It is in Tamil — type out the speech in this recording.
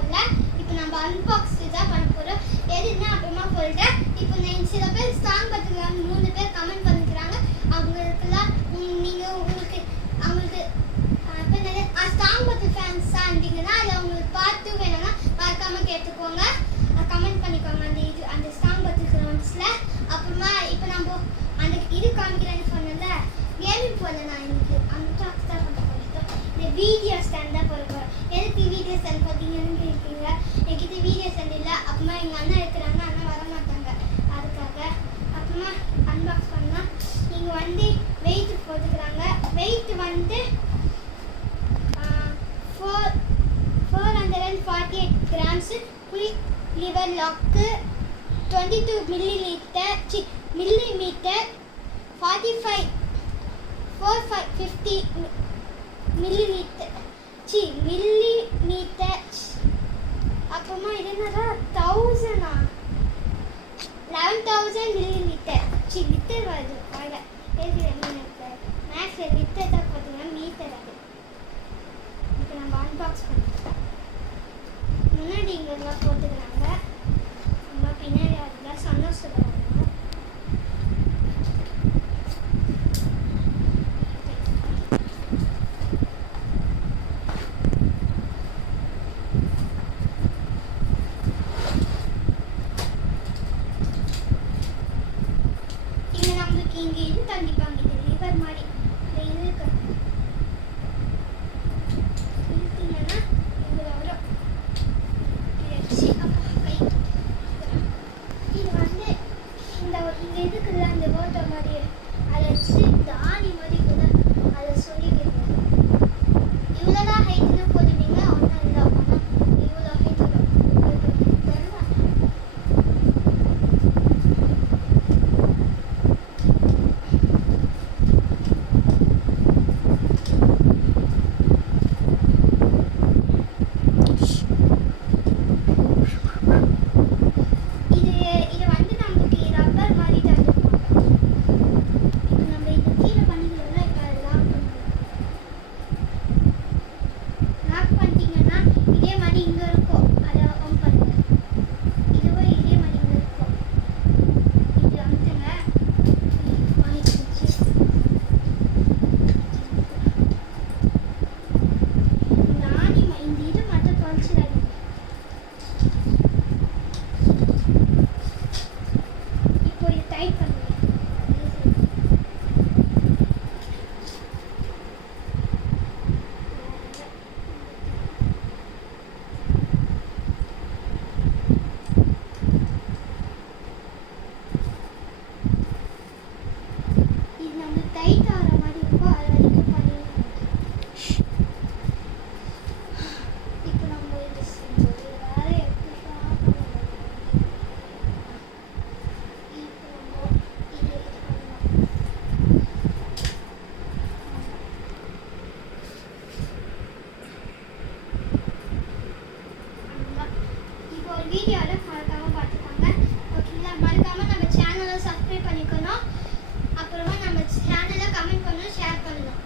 போடல. இப்போ நம்ம அன்பாக்ஸ் தான் பண்ண போகிறோம். எதுன்னா அப்புறமா சொல்லிட்டேன். இப்போ நான் சில பேர் ஸ்ட்ராங் பார்த்துக்கிறாங்க, 3 பேர் கமெண்ட் பண்ணிக்கிறாங்க. அவங்களுக்குலாம் நீங்கள் அவங்களுக்கு இப்போ நிறைய ஸ்ட்ராங் பார்த்து ஃபேன்ஸாக இருந்தீங்கன்னா அதில் அவங்களுக்கு பார்த்து வேணும்னா மறக்காமல் கேட்டுக்கோங்க, கமெண்ட் பண்ணிக்கோங்க அந்த ஸ்ட்ராங் பார்த்து கிரவுண்ட்ஸில். அப்புறமா இப்போ நம்ம அந்த இது காமிக்கிறேன்னு சொன்னல கேமிங் போல நான் இன்னைக்கு அன்பாக்ஸ் தான் பண்ண போகிறோம். இந்த வீடியோ ஸ்டாண்ட் தான் போட போகிறோம். எதுக்கு வீடியோ ஸ்டாண்ட் பார்த்தீங்கன்னு இருக்கீங்க. என்கிட்ட வீடியோ ஸ்டாண்ட் இல்லை. அப்புறமா எங்கள் அண்ணன் இருக்கிறாங்க, அண்ணன் வர மாட்டாங்க, அதுக்காக. அப்புறமா அன்பாக்ஸ் பண்ணால் நீங்கள் வந்து வெயிட் போட்டுக்கிறாங்க. வெயிட் வந்து 448 grams. Quick lever lock 22 millimetre 450 millimetre. அப்புறமா இது என்னடா 11,000 மில்லிமீட்டர். லிட்டர் வருது. மேக்ஸ் லிட்டர் தான் பார்த்தீங்கன்னா மீட்டர். அது இப்போ நம்ம அன்பாக்ஸ் பண்ணிக்கலாம். முன்னாடி இங்கெல்லாம் போட்டுக்கிறாங்க, நம்ம பின்னாடி அதெல்லாம் சந்தோஷப்படுறாங்க. இங்கே நம்மளுக்கு இங்கே இது தண்டிப்பாங்க. இது லிவர் மாதிரி இருக்கு. வீடியோவில் மறக்காமல் பார்த்துக்கோங்க. ஓகேங்களா? மறக்காமல் நம்ம சேனலை சப்ஸ்கிரைப் பண்ணிக்கணும். அப்புறமா நம்ம சேனலை கமெண்ட் பண்ணணும், ஷேர் பண்ணணும்.